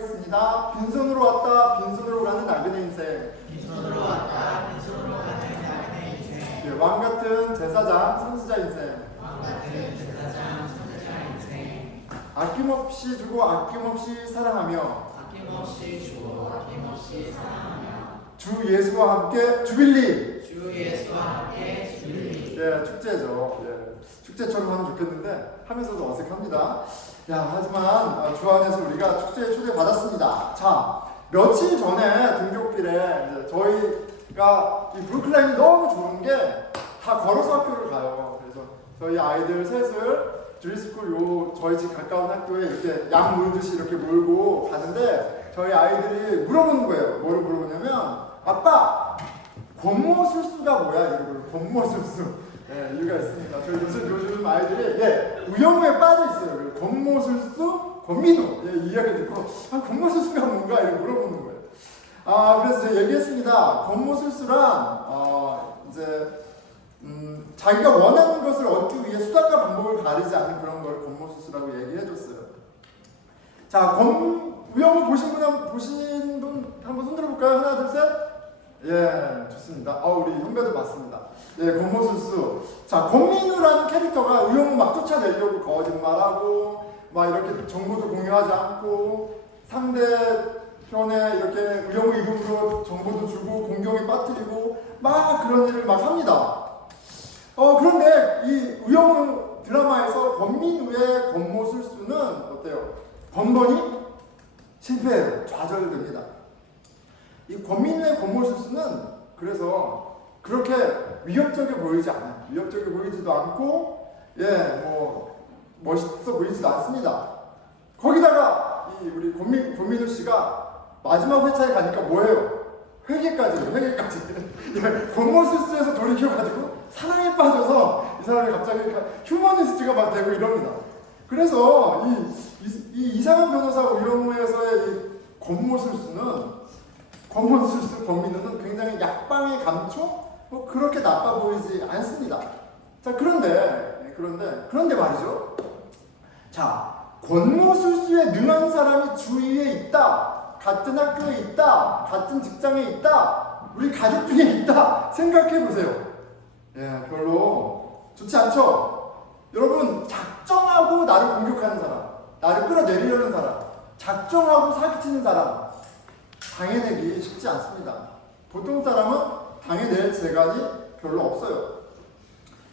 하겠습니다. 빈손으로 왔다 빈손으로 가는 나그네 인생. 빈손으로 왔다 빈손으로 가는 나그네 인생. 예, 왕 같은 제사장 선지자 인생. 왕 같은 제사장 선지자 인생. 아낌없이 주고 아낌없이 사랑하며 아낌없이 주고 아낌없이 사랑하며 주 예수와 함께 주빌리. 주 예수와 함께 주빌리. 예, 축제죠. 예, 축제처럼 하면 좋겠는데 하면서도 어색합니다. 야, 하지만 주 안에서 우리가 축제에 초대받았습니다. 자, 며칠 전에 등교길에 이제 저희가 이 브루클라인이 너무 좋은 게 다 걸어서 학교를 가요. 그래서 저희 아이들 셋을 주리스쿨 요 저희 집 가까운 학교에 이렇게 양 몰듯이 이렇게 몰고 가는데 저희 아이들이 물어보는 거예요. 뭐를 물어보냐면 아빠 권모술수가 뭐야? 이러고 권모술수. 예, 이유가 있습니다. 저희 요즘 아이들이 우영우에 빠져 있어요. 권모술수, 권민우. 이 이야기 듣고 권모술수가 뭔가 이렇게 물어보는 거예요. 그래서 제가 얘기했습니다. 권모술수란 이제 자기가 원하는 것을 얻기 위해 수단과 방법을 가리지 않는 그런 걸 권모술수라고 얘기해줬어요. 자, 우영우 보신 분 한번 손 들어볼까요? 하나, 둘, 셋. 예, 좋습니다. 우리 형배도 봤습니다. 예, 권모술수. 자, 권민우라는 캐릭터가 우영우 막 쫓아내려고 거짓말하고, 막 이렇게 정보도 공유하지 않고, 상대편에 이렇게 우영우 이름으로 정보도 주고, 공경에 빠뜨리고, 막 그런 일을 막 합니다. 그런데 이 우영우 드라마에서 권민우의 권모술수는 어때요? 번번이 실패해요. 좌절됩니다. 이 권민우의 권모술수는 그래서 그렇게 위협적이 보이지 않아요. 위협적이 보이지도 않고, 멋있어 보이지도 않습니다. 거기다가 우리 권민우 씨가 마지막 회차에 가니까 뭐예요? 회개까지. 권모술수에서 돌이켜가지고 사랑에 빠져서 이 사람이 갑자기 휴머니스트가 막 되고 이럽니다. 그래서 이 이상한 변호사 우영우에서의 이 권모술수 권민우는 굉장히 약방의 감초? 그렇게 나빠 보이지 않습니다. 자, 그런데 말이죠. 자, 권모술수에 능한 사람이 주위에 있다. 같은 학교에 있다. 같은 직장에 있다. 우리 가족 중에 있다. 생각해 보세요. 예, 별로 좋지 않죠? 여러분, 작정하고 나를 공격하는 사람, 나를 끌어내리려는 사람, 작정하고 사기치는 사람, 당해내기 쉽지 않습니다. 보통 사람은 당해낼 재간이 별로 없어요.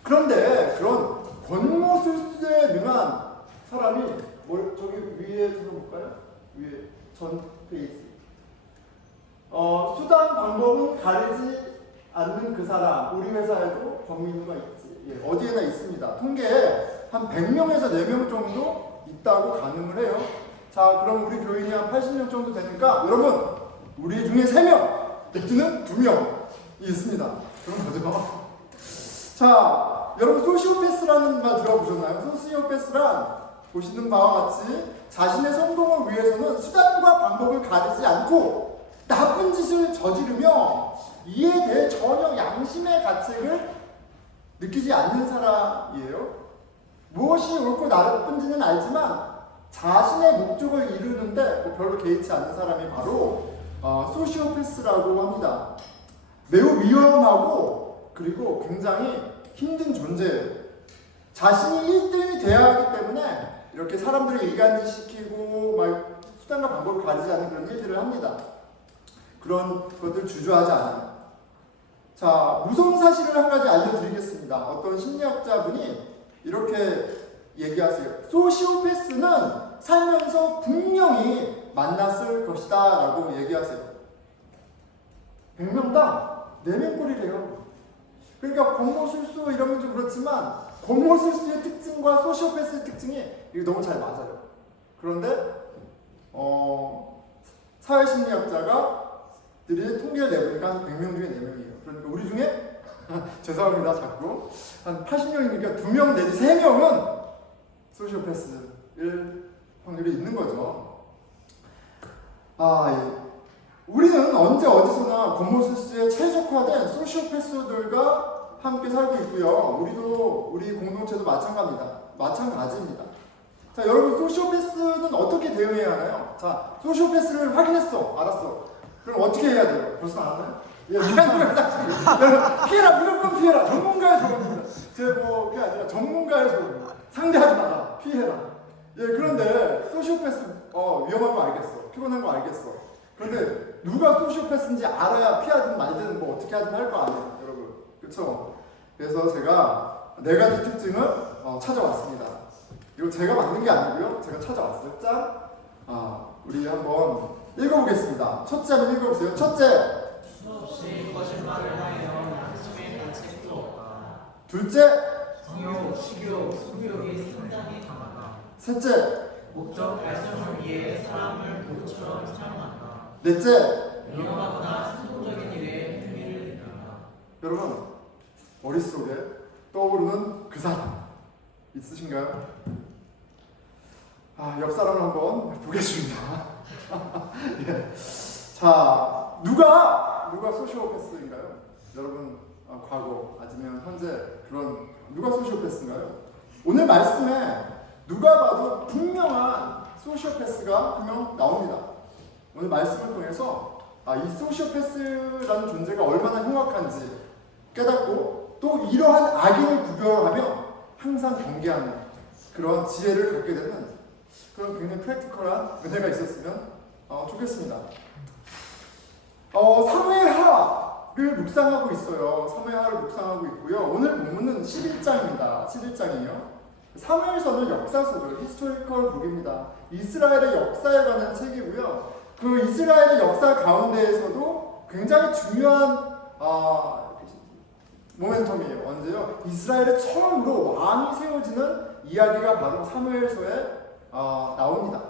그런데 그런 권모술수에 능한 사람이 저기 위에 들어볼까요? 위에 전 페이지. 수단 방법은 가리지 않는 그 사람. 우리 회사에도 권민우가 있지. 예, 어디에나 있습니다. 통계에 한 100명에서 4명 정도 있다고 가늠을 해요. 자, 그럼 우리 교인이 한 80명 정도 되니까 여러분, 우리 중에 3명 내지는 2명이 있습니다. 그런 거죠. 자, 여러분 소시오패스라는 말 들어보셨나요? 소시오패스란 보시는 바와 같이 자신의 성공을 위해서는 수단과 방법을 가리지 않고 나쁜 짓을 저지르며 이에 대해 전혀 양심의 가책을 느끼지 않는 사람이에요. 무엇이 옳고 나쁜지는 알지만 자신의 목적을 이루는데 별로 개의치 않는 사람이 바로 소시오패스라고 합니다. 매우 위험하고 그리고 굉장히 힘든 존재예요. 자신이 1등이 돼야 하기 때문에 이렇게 사람들을 이간질시키고 막 수단과 방법을 가리지 않는 그런 일들을 합니다. 그런 것들 주저하지 않아요. 자, 무서운 사실을 한 가지 알려드리겠습니다. 어떤 심리학자분이 이렇게 얘기하세요. 소시오패스는 살면서 분명히 만났을 것이다 라고 얘기하세요. 100명당 4명꼴이래요. 그러니까 권모술수 이러면 좀 그렇지만 권모술수의 특징과 소시오패스의 특징이 이게 너무 잘 맞아요. 그런데 사회심리학자들이 통계를 내보니까 한 100명 중에 4명이에요. 그러니까 우리 중에 죄송합니다 자꾸 한 80명이니까 2명 내지 3명은 소시오패스일 확률이 있는 거죠. 우리는 언제 어디서나 권모술수에 최적화된 소시오패스들과 함께 살고 있고요. 우리 공동체도 마찬가지입니다. 자, 여러분 소시오패스는 어떻게 대응해야 하나요? 자, 소시오패스를 확인했어. 알았어. 그럼 어떻게 해야 돼요? 벌써 알았나요? 예, 여러분 피해라. 무조건 피해라. 전문가의 조언입니다. 그게 아니라 전문가의 조언입니다. 상대하지 마라. 피해라. 예, 그런데 소시오패스 위험한 거 알겠어. 피곤한 거 알겠어. 그런데 누가 소시오패스인지 알아야 피하든 말든 뭐 어떻게 하든 할 거 아니에요, 여러분. 그렇죠? 그래서 제가 4가지 특징을 찾아왔습니다. 이거 제가 만든 게 아니고요. 제가 찾아왔어요. 짠. 우리 한번 읽어보겠습니다. 첫째 한번 읽어보세요. 첫째. 수없이 거짓말을 하여 양심에 난 책도 없다. 둘째. 성욕, 식욕, 성욕이 상당히 강하다. 셋째. 목적 달성을 위해 사람을 노처럼 사용한다. 넷째. 위험하거나 성공적인 일에 흥미를 느낀다. 여러분 머릿속에 떠오르는 그 사람 있으신가요? 옆 사람을 한번 보겠습니다. 예. 자, 누가 소시오패스인가요? 여러분 과거 아니면 현재 그런 누가 소시오패스인가요? 오늘 말씀에 누가 봐도 분명한 소시오패스가 분명 나옵니다. 오늘 말씀을 통해서 이 소시오패스라는 존재가 얼마나 흉악한지 깨닫고 또 이러한 악인을 구별하며 항상 경계하는 그런 지혜를 갖게 되는 그런 굉장히 프랙티컬한 은혜가 있었으면 좋겠습니다. 사무엘하를 묵상하고 있어요. 사무엘하를 묵상하고 있고요. 오늘 본문은 11장입니다. 11장이에요. 사무엘서는 역사서죠. 히스토리컬 북입니다. 이스라엘의 역사에 관한 책이고요. 그 이스라엘의 역사 가운데에서도 굉장히 중요한 모멘텀이에요. 언제요? 이스라엘에 처음으로 왕이 세워지는 이야기가 바로 사무엘서에 나옵니다.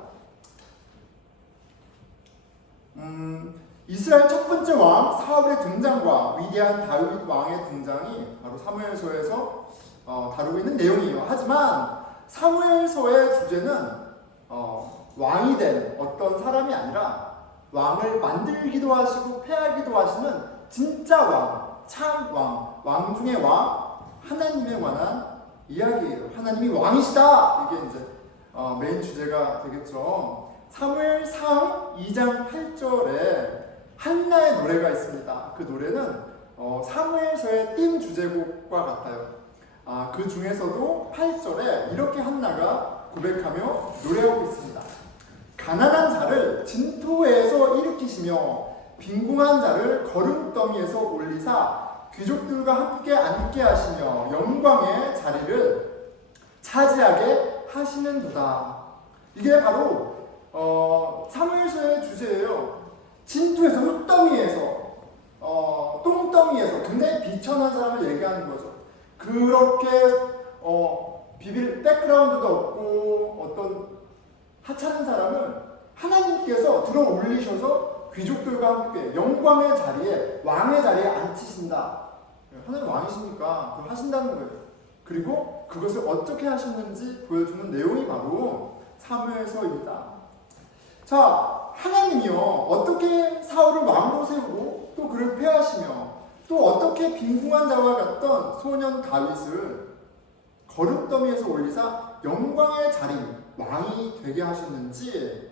이스라엘 첫 번째 왕 사울의 등장과 위대한 다윗 왕의 등장이 바로 사무엘서에서 다루고 있는 내용이에요. 하지만 사무엘서의 주제는 왕이 된 어떤 사람이 아니라 왕을 만들기도 하시고 패하기도 하시는 진짜 왕, 참 왕 중의 왕, 하나님에 관한 이야기예요. 하나님이 왕이시다. 이게 이제 메인 주제가 되겠죠. 사무엘상 2장 8절에 한나의 노래가 있습니다. 그 노래는 사무엘서의 띵 주제곡과 같아요. 그 중에서도 8절에 이렇게 한나가 고백하며 노래하고 있습니다. 가난한 자를 진토에서 일으키시며 빈궁한 자를 거름더미에서 올리사 귀족들과 함께 앉게 하시며 영광의 자리를 차지하게 하시는도다. 이게 바로 사무엘서의 주제예요. 진토에서 흙더미에서 똥더미에서 굉장히 비천한 사람을 얘기하는 거죠. 그렇게 비빌 백그라운드도 없고 어떤 하찮은 사람을 하나님께서 들어 올리셔서 귀족들과 함께 영광의 자리에 왕의 자리에 앉히신다. 하나님 왕이시니까 그걸 하신다는 거예요. 그리고 그것을 어떻게 하셨는지 보여주는 내용이 바로 사무엘서입니다. 자, 하나님이요 어떻게 사울을 왕으로 세우고 또 그를 패하시며 또 어떻게 빈궁한 자와 같던 소년 다윗을 거름더미에서 올리사 영광의 자리 왕이 되게 하셨는지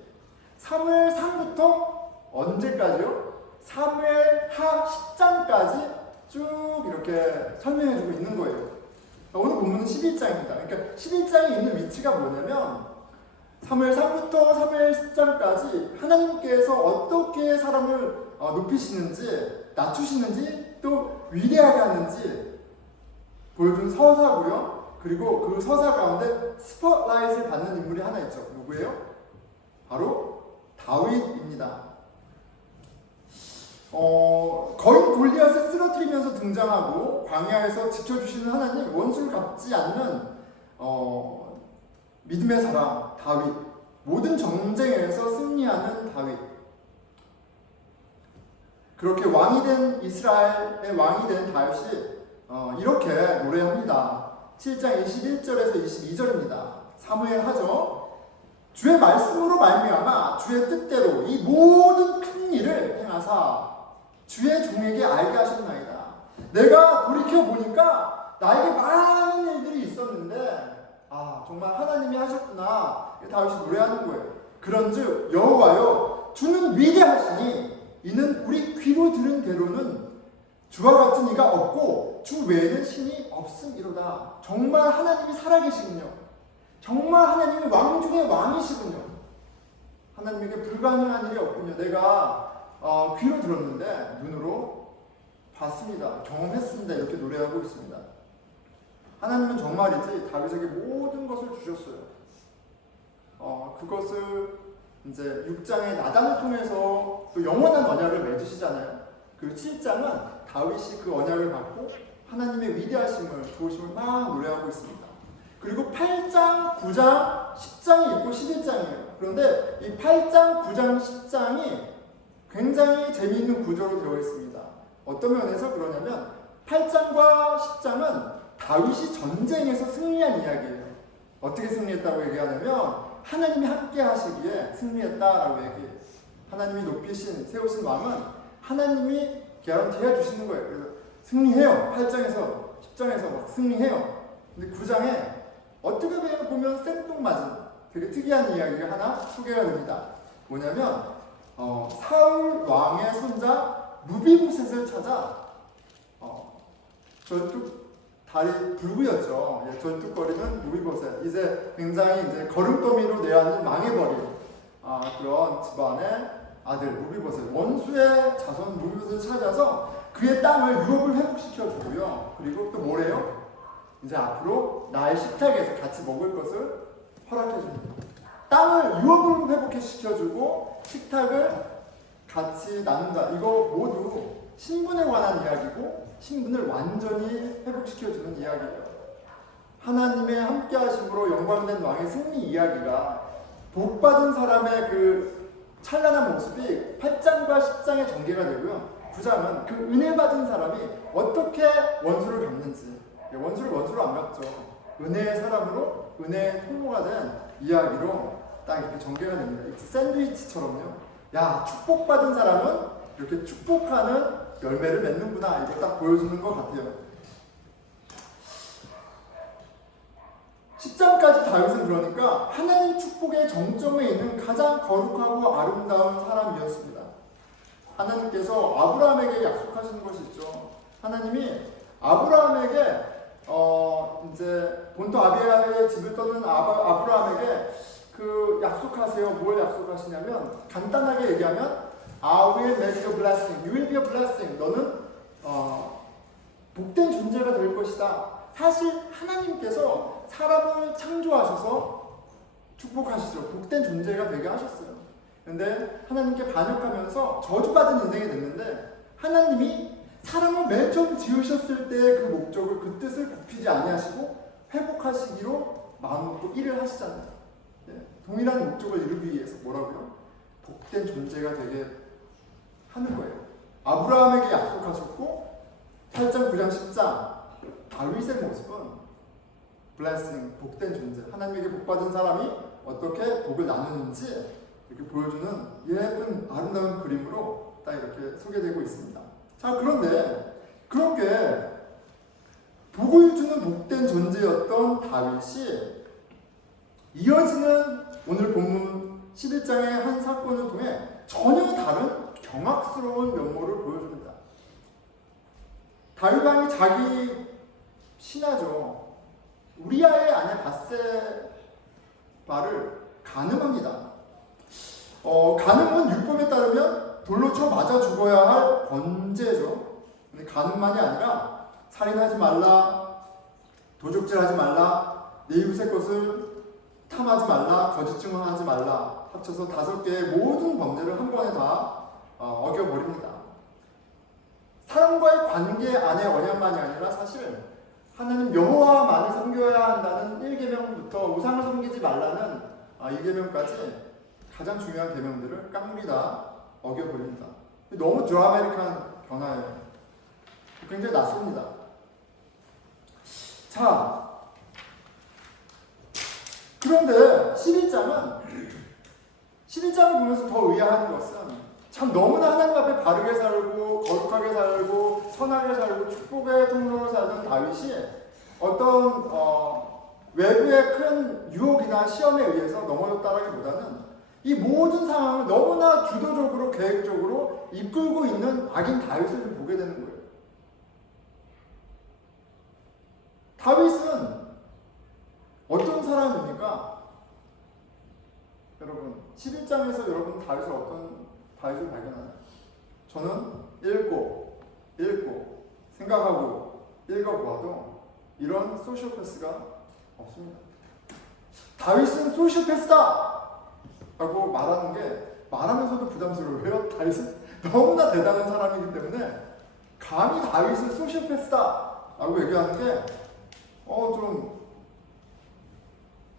사무엘상부터 언제까지요? 사무엘하 10장까지 쭉 이렇게 설명해주고 있는 거예요. 오늘 본문은 11장입니다. 그러니까 11장에 있는 위치가 뭐냐면 사무엘상부터 사무엘 10장까지 하나님께서 어떻게 사람을 높이시는지 낮추시는지 또 위대하게 하는지 보여준 서사고요. 그리고 그 서사 가운데 스포트라이트를 받는 인물이 하나 있죠. 누구예요? 바로 다윗입니다. 거인 골리앗을 쓰러뜨리면서 등장하고 광야에서 지켜주시는 하나님, 원수를 갚지 않는 믿음의 사람 다윗, 모든 전쟁에서 승리하는 다윗. 그렇게 왕이 된 이스라엘의 왕이 된 다윗이 이렇게 노래합니다. 7장 21절에서 22절입니다. 사무엘 하죠. 주의 말씀으로 말미암아 주의 뜻대로 이 모든 큰 일을 행하사 주의 종에게 알게 하셨나이다. 내가 돌이켜 보니까 나에게 많은 일들이 있었는데 아 정말 하나님이 하셨구나. 다윗이 노래하는 거예요. 그런즉 여호와여 주는 위대하시니 이는 우리 귀로 들은 대로는 주와 같은 이가 없고 주 외에는 신이 없음이로다. 정말 하나님이 살아계시군요. 정말 하나님이 왕 중의 왕이시군요. 하나님에게 불가능한 일이 없군요. 내가 귀로 들었는데 눈으로 봤습니다. 경험했습니다. 이렇게 노래하고 있습니다. 하나님은 정말이지 다윗에게 모든 것을 주셨어요. 그것을 이제 6장의 나단을 통해서 또 영원한 언약을 맺으시잖아요. 그리고 7장은 다윗이 그 언약을 받고 하나님의 위대하심을, 좋으심을 막 노래하고 있습니다. 그리고 8장, 9장, 10장이 있고 11장이에요. 그런데 이 8장, 9장, 10장이 굉장히 재미있는 구조로 되어 있습니다. 어떤 면에서 그러냐면 8장과 10장은 다윗이 전쟁에서 승리한 이야기예요. 어떻게 승리했다고 얘기하냐면 하나님이 함께 하시기에 승리했다라고 얘기해요. 하나님이 높이신, 세우신 왕은 하나님이 개런티해 주시는 거예요. 그래서 승리해요. 8장에서 10장에서 막 승리해요. 근데 9장에 어떻게 보면 생뚱맞은 되게 특이한 이야기가 하나 소개가 됩니다. 뭐냐면 사울 왕의 손자 무비보셋을 찾아 전투 다리 불구였죠. 전투거리는 무비보셋. 이제 굉장히 이제 걸음더미로 내앉은 망해버린 그런 집안의 아들 무비보셋, 원수의 자손 무비보셋을 찾아서 그의 땅을 유업을 회복시켜 주고요. 그리고 또 뭐래요? 이제 앞으로 나의 식탁에서 같이 먹을 것을 허락해 줍니다. 땅을 유업을 회복시켜 주고 식탁을 같이 나눈다. 이거 모두 신분에 관한 이야기고 신분을 완전히 회복시켜 주는 이야기예요. 하나님의 함께 하심으로 영광된 왕의 승리 이야기가 복받은 사람의 그 찬란한 모습이 8장과 10장에 전개가 되고요. 9장은 그 은혜 받은 사람이 어떻게 원수를 갚는지, 원수를 안 갚죠. 은혜의 사람으로 은혜의 통로가 된 이야기로 딱 이렇게 전개가 됩니다. 샌드위치처럼요. 야, 축복받은 사람은 이렇게 축복하는 열매를 맺는구나. 이거 딱 보여주는 것 같아요. 10장까지 다윗은 그러니까 하나님 축복의 정점에 있는 가장 거룩하고 아름다운 사람이었습니다. 하나님께서 아브라함에게 약속하신 것이 있죠. 하나님이 아브라함에게 이제 본토 아비아의 집을 떠는 아브라함에게 그 약속하세요. 뭘 약속하시냐면 간단하게 얘기하면 I will make you a blessing. You will be a blessing. 너는 복된 존재가 될 것이다. 사실 하나님께서 사람을 창조하셔서 축복하시죠. 복된 존재가 되게 하셨어요. 근데 하나님께 반역하면서 저주받은 인생이 됐는데 하나님이 사람을 맨 처음 지으셨을 때의 그 목적을, 그 뜻을 굽히지 아니하시고 회복하시기로 마음먹고 일을 하시잖아요. 동일한 목적을 이루기 위해서 뭐라고요? 복된 존재가 되게 하는 거예요. 아브라함에게 약속하셨고 8장, 9장, 10장 다윗의 모습은 blessing, 복된 존재, 하나님에게 복받은 사람이 어떻게 복을 나누는지 이렇게 보여주는 예쁜 아름다운 그림으로 딱 이렇게 소개되고 있습니다. 자, 그런데 그렇게 복을 주는 복된 존재였던 다윗이 이어지는 오늘 본문 11장의 한 사건을 통해 전혀 다른 경악스러운 면모를 보여줍니다. 다윗 왕이 자기 신하죠. 우리아의 아내 밧세바를 간음합니다. 간음은 율법에 따르면 돌로 쳐 맞아 죽어야 할 번제죠. 근데 간음만이 아니라 살인하지 말라, 도적질하지 말라, 내 이웃의 것을 탐하지 말라, 거짓 증언하지 말라 합쳐서 5개의 모든 범죄를 한 번에 다 어겨버립니다. 사람과의 관계 안에 언약만이 아니라 사실 하나님 여호와만을 섬겨야 한다는 1계명부터 우상을 섬기지 말라는 2계명까지 가장 중요한 계명들을 깡무리 다 어겨버립니다. 너무 드라마틱한 변화예요. 굉장히 낯섭니다. 자, 그런데 11장을 보면서 더 의아한 것은 참 너무나 하나님 앞에 바르게 살고 거룩하게 살고 선하게 살고 축복의 통로로 살던 다윗이 어떤 외부의 큰 유혹이나 시험에 의해서 넘어졌다라기보다는 이 모든 상황을 너무나 주도적으로 계획적으로 이끌고 있는 악인 다윗을 좀 보게 되는 거예요. 다윗은 어떤 사람입니까? 여러분 11장에서 여러분 다윗을 어떤 다윗을 발견하나요? 저는 읽고 생각하고 읽어보아도 이런 소시오패스가 없습니다. 다윗은 소시오패스다! 라고 말하는 게 말하면서도 부담스러워요. 다윗은 너무나 대단한 사람이기 때문에 감히 다윗은 소시오패스다! 라고 얘기하는 게 좀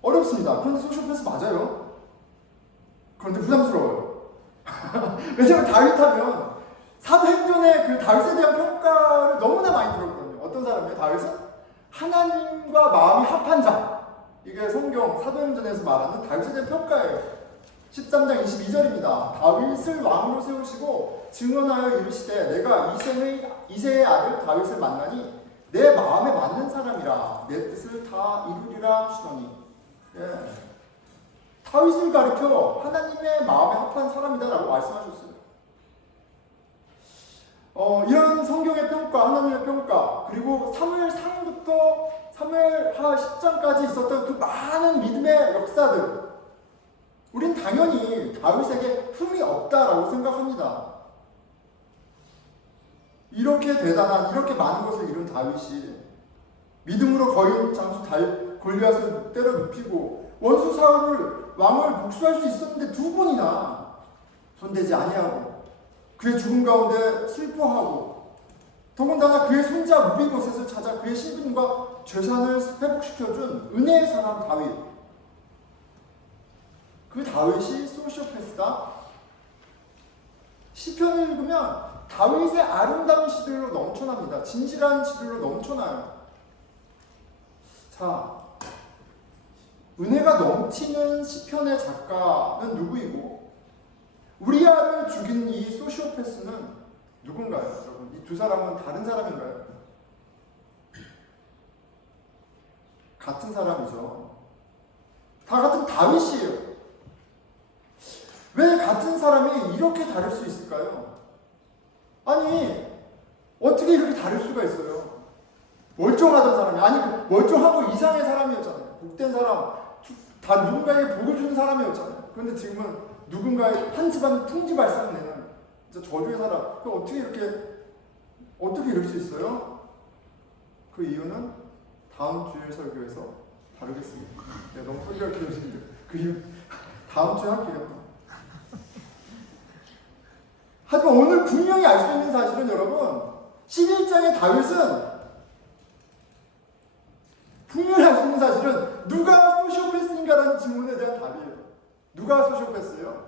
어렵습니다. 그런데 소시오패스 맞아요. 그런데 부담스러워요. 왜냐하면 다윗하면 사도행전의 그 다윗에 대한 평가를 너무나 많이 들었거든요. 어떤 사람이에요? 다윗은 하나님과 마음이 합한 자. 이게 성경 사도행전에서 말하는 다윗에 대한 평가예요. 13장 22절입니다. 다윗을 왕으로 세우시고 증언하여 이르시되 내가 이새의 아들 다윗을 만나니 내 마음에 맞는 사람이라 내 뜻을 다 이루리라 하시더니 다윗을 가리켜 하나님의 마음에 합한 사람이다라고 말씀하셨어요. 이런 성경의 평가, 하나님의 평가, 그리고 사무엘상부터 사무엘하 10장까지 있었던 그 많은 믿음의 역사들, 우린 당연히 다윗에게 흠이 없다라고 생각합니다. 이렇게 대단한, 이렇게 많은 것을 이룬 다윗이 믿음으로 거인 장수 골리앗을 때려 눕히고 원수 사울을 왕을 복수할 수 있었는데 두 번이나 손대지 아니하고 그의 죽음 가운데 슬퍼하고 더군다나 그의 손자 무비보셋을 찾아 그의 신분과 재산을 회복시켜준 은혜의 사람 다윗. 그 다윗이 소시오패스다. 시편을 읽으면 다윗의 아름다운 시들로 넘쳐납니다. 진실한 시들로 넘쳐나요. 자, 은혜가 넘치는 시편의 작가는 누구이고 우리아를 죽인 이 소시오패스는 누군가요? 여러분, 이 두 사람은 다른 사람인가요? 같은 사람이죠. 다 같은 다윗이에요. 왜 같은 사람이 이렇게 다를 수 있을까요? 아니, 어떻게 이렇게 다를 수가 있어요? 멀쩡하던 사람이, 아니, 멀쩡하고 이상의 사람이었잖아요. 복된 사람, 다 누군가에게 복을 주는 사람이었잖아요. 그런데 지금은 누군가의 한 집안 풍지발상 내는 진짜 저주의 사람. 그 어떻게 이럴 수 있어요? 그 이유는 다음 주일 설교에서 다루겠습니다. 네, 너무 설교가 길어지는데 그 이유 다음 주에 할게요. 하지만 오늘 분명히 알 수 있는 사실은 여러분 11장의 다윗은 분명히 알 수 있는 사실은 누가 소시오패스인가라는 질문에 대한 답이에요. 누가 소시오패스예요?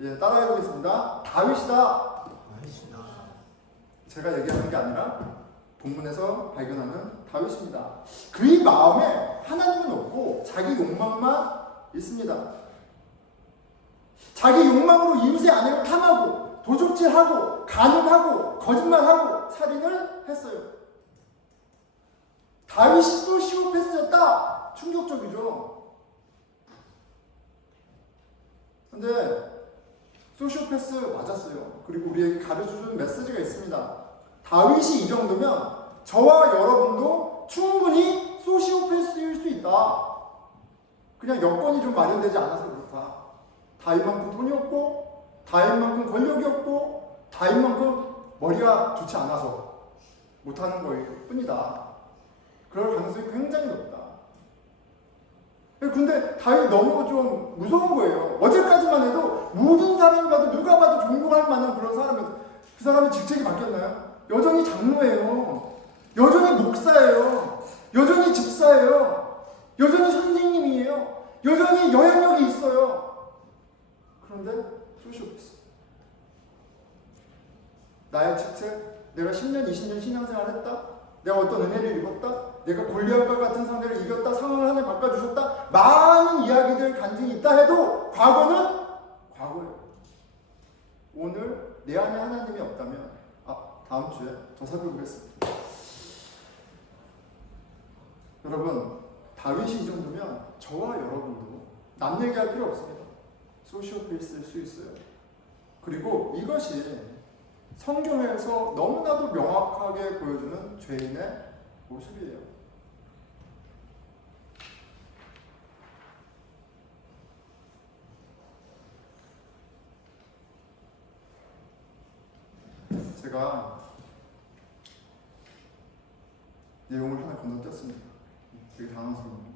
예, 따라해 보겠습니다. 다윗이다. 제가 얘기하는 게 아니라 본문에서 발견하는 다윗입니다. 그의 마음에 하나님은 없고 자기 욕망만 있습니다. 자기 욕망으로 이웃의 아내를 탐하고 도적질하고 간음하고 거짓말하고 살인을 했어요. 다윗이 소시오패스였다. 충격적이죠. 근데 소시오패스 맞았어요. 그리고 우리에게 가르쳐주는 메시지가 있습니다. 다윗이 이 정도면 저와 여러분도 충분히 소시오패스일 수 있다. 그냥 여건이 좀 마련되지 않아서 그렇다. 다윗만큼 돈이 없고 다윗만큼 권력이 없고 다윗만큼 머리가 좋지 않아서 못하는 거일 뿐이다. 그럴 가능성이 굉장히 높다. 근데 다윗이 너무 좀 무서운 거예요. 어제까지만 해도 모든 사람이 봐도 누가 봐도 존경할 만한 그런 사람이었어요. 그 사람의 직책이 바뀌었나요? 여전히 장로예요. 여전히 목사예요. 여전히 집사예요. 여전히 선생님이에요. 여전히 영향력이 있어요. 그런데 소시오패스. 나의 직책, 내가 10년, 20년 신앙생활을 했다. 내가 어떤 은혜를 입었다. 내가 골리앗과 같은 상대를 이겼다. 상황을 하나 바꿔주셨다. 많은 이야기들 간증이 있다 해도 과거는 과거예요. 오늘 내 안에 하나님이 없다면 다음 주에 더 살펴보겠습니다. 여러분, 다윗이 이 정도면 저와 여러분도 남 얘기할 필요 없습니다. 소시오패스일 수 있어요. 그리고 이것이 성경에서 너무나도 명확하게 보여주는 죄인의 모습이에요. 제가 내용을 하나 건너뛰었습니다. 되게 당황스러워요.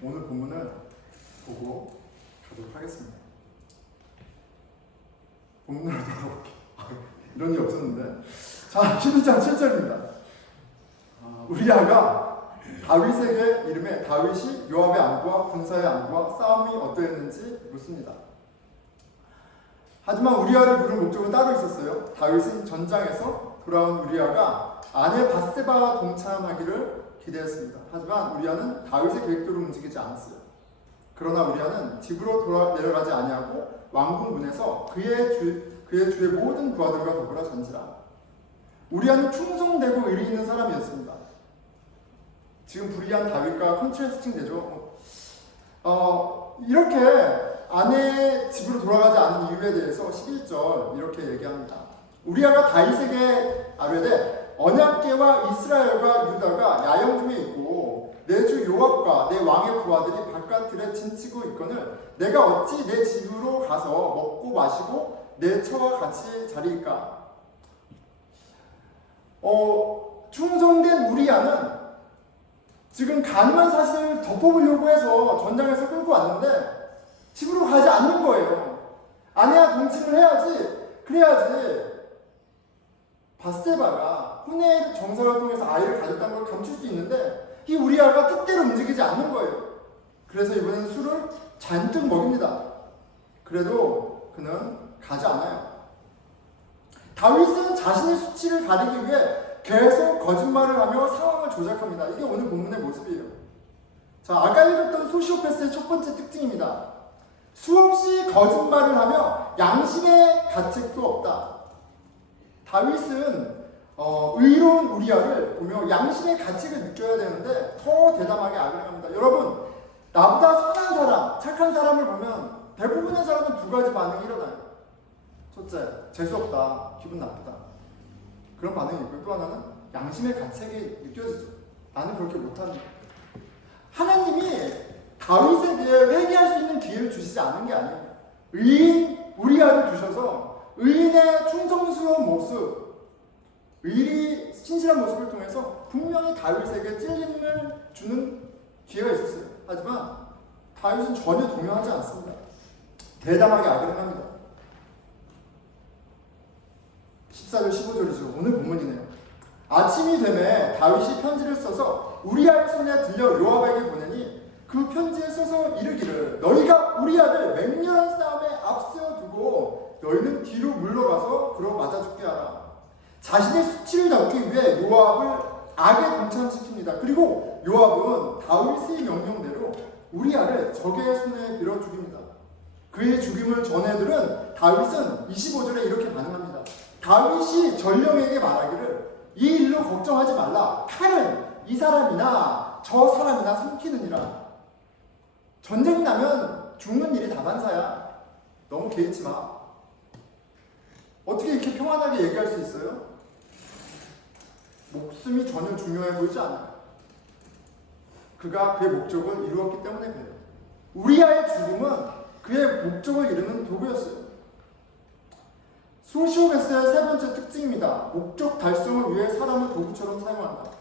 오늘 본문을 보고 가도록 하겠습니다. 본문으로 돌아올게요. 이런 일이 없었는데. 자, 11장 7절입니다. 우리아가 다윗에게 이름에 다윗이 요압의 안부와 군사의 안부와 싸움이 어떠했는지 묻습니다. 하지만 우리아를 부른 목적은 따로 있었어요. 다윗은 전장에서 돌아온 우리아가 아내 밧세바와 동참하기를 기대했습니다. 하지만 우리아는 다윗의 계획대로 움직이지 않았어요. 그러나 우리아는 집으로 내려가지 아니하고 왕궁 문에서 그의 주의 모든 부하들과 더불어 잔지라. 우리아는 충성되고 의리 있는 사람이었습니다. 지금 불의한 다윗과 컨트레스팅 되죠. 이렇게 아내의 집으로 돌아가지 않은 이유에 대해서 11절 이렇게 얘기합니다. 우리아가 다윗에게 아뢰되 언약궤와 이스라엘과 유다가 야영 중에 있고 내 주 요압과 내 왕의 부하들이 바깥들에 진치고 있거늘 내가 어찌 내 집으로 가서 먹고 마시고 내 처와 같이 자리일까? 충성된 우리아는 지금 가늠한 사실을 덮어보려고 해서 전장에서 끌고 왔는데 집으로 가지 않는 거예요. 아내와 동침을 해야지, 그래야지 밧세바가 혼의 정서를 통해서 아이를 가졌다는 걸 감출 수 있는데 이 우리아가 뜻대로 움직이지 않는 거예요. 그래서 이번엔 술을 잔뜩 먹입니다. 그래도 그는 가지 않아요. 다윗은 자신의 수치를 가리기 위해 계속 거짓말을 하며 상황을 조작합니다. 이게 오늘 본문의 모습이에요. 자, 아까 읽었던 소시오패스의 첫 번째 특징입니다. 수없이 거짓말을 하며 양심의 가책도 없다. 다윗은 의로운 우리아를 보며 양심의 가책을 느껴야 되는데 더 대담하게 악용합니다. 여러분, 나보다 선한 사람, 착한 사람을 보면 대부분의 사람은 두 가지 반응이 일어나요. 첫째, 재수없다, 기분 나쁘다. 그런 반응이 있고, 또 하나는 양심의 가책이 느껴지죠. 나는 그렇게 못한다. 하나님이 다윗에게 회개할 수 있는 기회를 주시지 않은 게 아니에요. 의인 우리아를 주셔서 의인의 충성스러운 모습, 의리 신실한 모습을 통해서 분명히 다윗에게 찔림을 주는 기회가 있었어요. 하지만 다윗은 전혀 동요하지 않습니다. 대담하게 악용합니다. 14절 15절이죠. 오늘 본문이네요. 아침이 되매 다윗이 편지를 써서 우리아의 손에 들려 요압에게 보내니 그 편지에 써서 이르기를 너희가 우리아를 맹렬한 싸움에 앞세워 두고 너희는 뒤로 물러가서 그로 맞아 죽게 하라. 자신의 수치를 덮기 위해 요압을 악에 동참시킵니다. 그리고 요압은 다윗의 명령대로 우리아를 적의 손에 빌어 죽입니다. 그의 죽임을 전해들은 다윗은 25절에 이렇게 반응합니다. 다윗이 전령에게 말하기를 이 일로 걱정하지 말라. 칼은 이 사람이나 저 사람이나 삼키느니라. 전쟁이 나면 죽는 일이 다반사야. 너무 개의치 마. 어떻게 이렇게 평안하게 얘기할 수 있어요? 목숨이 전혀 중요해 보이지 않아요. 그가 그의 목적을 이루었기 때문에 그래요. 우리아의 죽음은 그의 목적을 이루는 도구였어요. 소시오패스의 세 번째 특징입니다. 목적 달성을 위해 사람을 도구처럼 사용한다.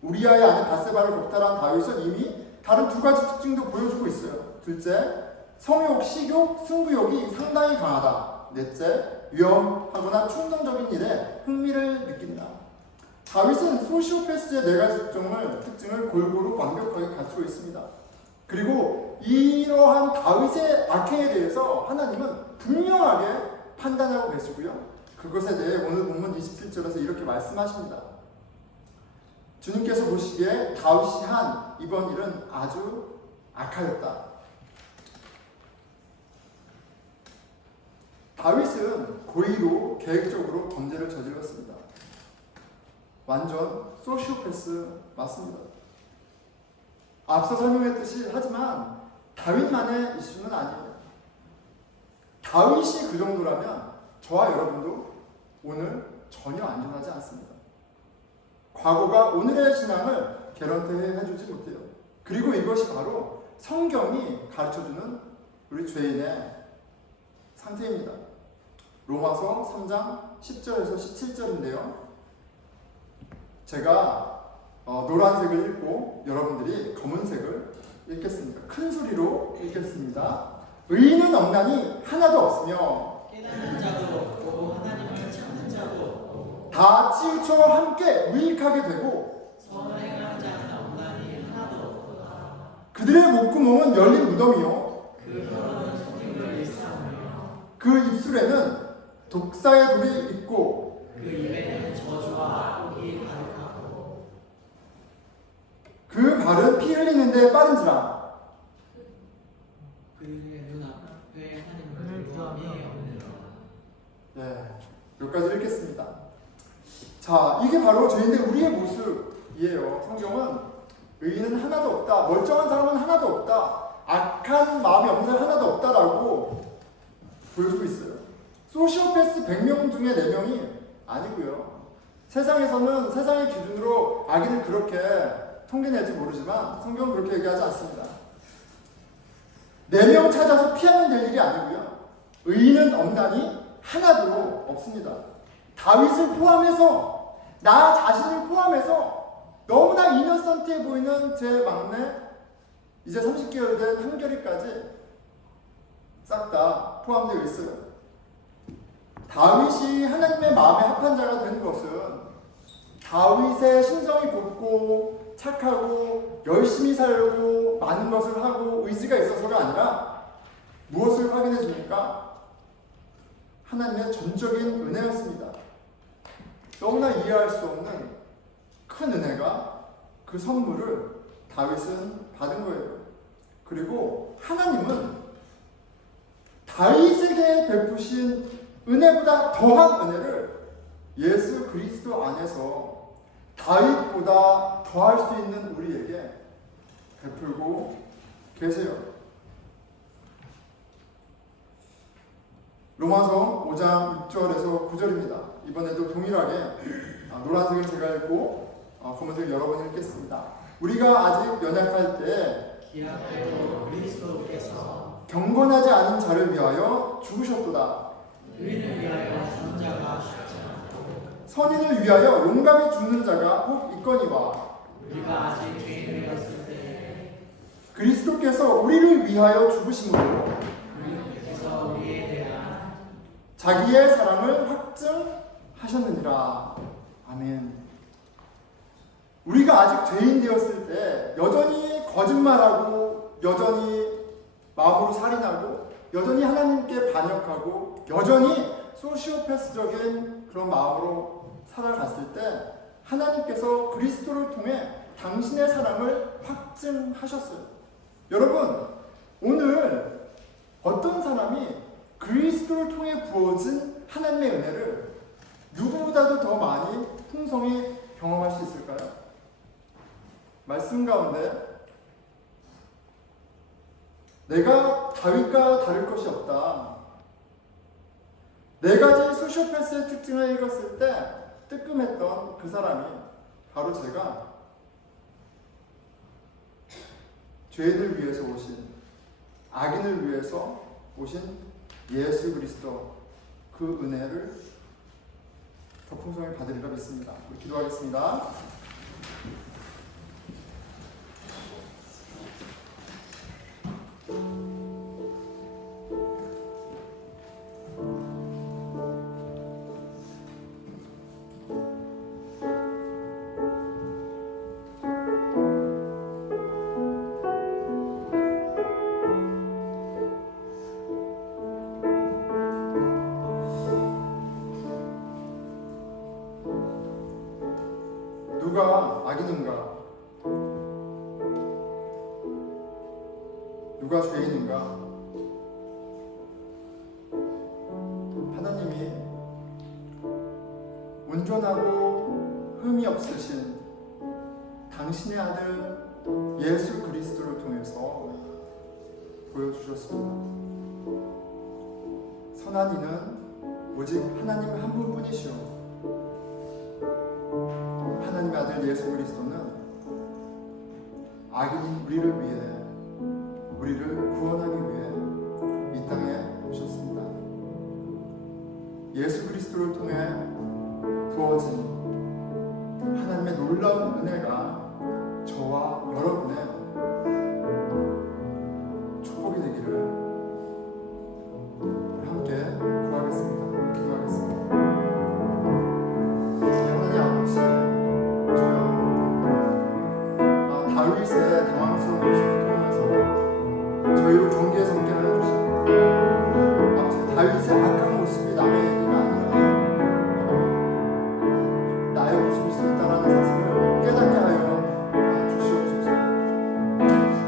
우리아의 아내 밧세바를 독탈한 다윗은 이미 다른 두 가지 특징도 보여주고 있어요. 둘째, 성욕, 식욕, 승부욕이 상당히 강하다. 넷째, 위험하거나 충동적인 일에 흥미를 느낀다. 다윗은 소시오패스의 네 가지 특징을 골고루 완벽하게 갖추고 있습니다. 그리고 이러한 다윗의 악행에 대해서 하나님은 분명하게 판단하고 계시고요. 그것에 대해 오늘 본문 27절에서 이렇게 말씀하십니다. 주님께서 보시기에 다윗이 한 이번 일은 아주 악하였다. 다윗은 고의로 계획적으로 범죄를 저질렀습니다. 완전 소시오패스 맞습니다. 앞서 설명했듯이 하지만 다윗만의 이슈는 아니에요. 다윗이 그 정도라면 저와 여러분도 오늘 전혀 안전하지 않습니다. 과거가 오늘의 신앙을 개런티 해주지 못해요. 그리고 이것이 바로 성경이 가르쳐주는 우리 죄인의 상태입니다. 로마서 3장 10절에서 17절인데요. 제가 노란색을 읽고 여러분들이 검은색을 읽겠습니다. 큰 소리로 읽겠습니다. 의인은 없나니 하나도 없으며 깨닫는 자도 없고 하나님을 찾는 자도 없고 다 치우쳐 함께 무익하게 되고 선을 행하는 자는 없나니 하나도 없도다. 그들의 목구멍은 열린 무덤이요 그 혀로는 속임을 일삼으며 그 입술에는 독사의 돌이 있고 그 입에는 저주와 악이 가득하고 그 발은 피 흘리는데 빠른지라. 그의 눈앞에 하나님을 구함이 없느니라. 네, 여기까지 읽겠습니다. 자, 이게 바로 저희인데 우리의 모습이에요. 성경은 의인은 하나도 없다, 멀쩡한 사람은 하나도 없다, 악한 마음이 없는 사람 하나도 없다라고 보여주고 있어요. 소시오패스 100명 중에 4명이 아니고요. 세상에서는 세상의 기준으로 악인을 그렇게 통계낼지 모르지만 성경은 그렇게 얘기하지 않습니다. 4명 찾아서 피하면 될 일이 아니고요. 의인은 없나니 하나도 없습니다. 다윗을 포함해서, 나 자신을 포함해서 너무나 이너선트해 보이는 제 막내, 이제 30개월 된 한결이까지 싹 다 포함되어 있어요. 다윗이 하나님의 마음에 합한 자가 된 것은 다윗의 심성이 곱고 착하고 열심히 살고 많은 것을 하고 의지가 있어서가 아니라 무엇을 확인해 줍니까? 하나님의 전적인 은혜였습니다. 너무나 이해할 수 없는 큰 은혜가, 그 선물을 다윗은 받은 거예요. 그리고 하나님은 다윗에게 베푸신 은혜보다 더한 은혜를 예수 그리스도 안에서 다윗보다 더할 수 있는 우리에게 베풀고 계세요. 로마서 5장 6절에서 9절입니다. 이번에도 동일하게 노란색을 제가 읽고 검은색을 여러분 읽겠습니다. 우리가 아직 연약할 때 기약대로 그리스도께서 경건하지 않은 자를 위하여 죽으셨도다. 의인을 위하여 죽는 자가 쉽지 않고 선인을 위하여 용감히 죽는 자가 혹 있거니와 우리가 아직 죄인이었을 때 그리스도께서 우리를 위하여 죽으심으로 그리스도께서 우리에 대한 자기의 사랑을 확증하셨느니라. 아멘. 우리가 아직 죄인 되었을 때 여전히 거짓말하고 여전히 마음으로 살인하고 여전히 하나님께 반역하고 여전히 소시오패스적인 그런 마음으로 살아갔을 때 하나님께서 그리스도를 통해 당신의 사랑을 확증하셨어요. 여러분, 오늘 어떤 사람이 그리스도를 통해 부어진 하나님의 은혜를 누구보다도 더 많이 풍성히 경험할 수 있을까요? 말씀 가운데 내가 다윗과 다를 것이 없다. 4가지 소시오패스의 특징을 읽었을 때 뜨끔했던 그 사람이 바로 제가 죄인을 위해서 오신, 악인을 위해서 오신 예수 그리스도, 그 은혜를 더 풍성히 받으리라 믿습니다. 우리 기도하겠습니다. 누가 악인인가? 누가 죄인인가? 하나님이 온전하고 흠이 없으신 당신의 아들 예수 그리스도를 통해서 보여주셨습니다. 선한 이는 오직 하나님 한 분뿐이시오. 하나님의 아들 예수 그리스도는 악인인 우리를 위해, 우리를 구원하기 위해 이 땅에 오셨습니다. 예수 그리스도를 통해 부어진 하나님의 놀라운 은혜가 저와 여러분의 축복이 되기를 함께 구하겠습니다. 기도하겠습니다. 하나님 아버지, 저요 다윗의 당황스러운 모습을 통해서 저희를 경계에 섬게 하여 주시고, 아버지 다윗의 악한 모습이 남의 얘기가 아니라 나의 모습일 수 있다는 사실을 깨닫게 하여 주시옵소서.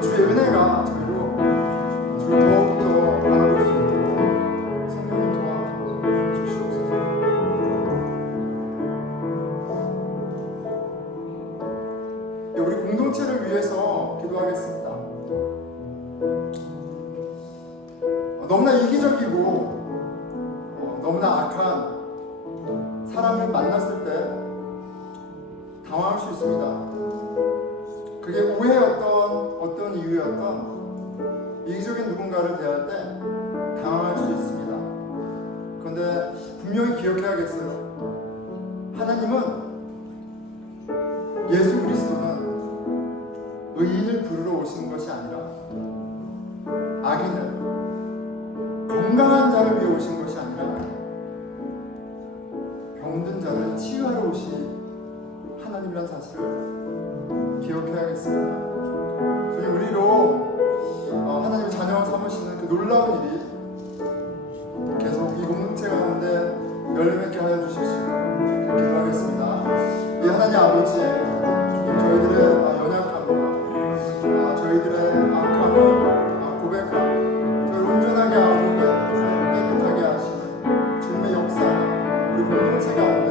주의 은혜가 저희로 더욱더 바라볼 수 있도록 성령님 도와주시옵소서. 우리 공동체를 위해서 기도하겠습니다. 너무나 이기적이고 너무나 악한 사람을 만났을 때 당황할 수 있습니다. 그게 오해였던 어떤 이유였던 이기적인 누군가를 대할 때 당황할 수 있습니다. 그런데 분명히 기억해야겠어요. 하나님은, 예수 그리스도는 의인을 부르러 오시는 것이 아니라 악인을, 건강한 자를 위해 오신 것이 아니라 병든 자를 치유하러 오신 하나님이라는 사실을 기억해야겠습니다. 저희 우리로 하나님의 자녀 삼으시는 그 놀라운 일이 계속 이 공동체 가운데 열매맺게 하여 주십시오. 기도하겠습니다. 이 하나님 아버지, 저희들의 연약함과 저희들의 악함을 고백하고 저희를 온전하게 하고 깨끗하게 하시는 주님의 역사, 우리 공동체 가운데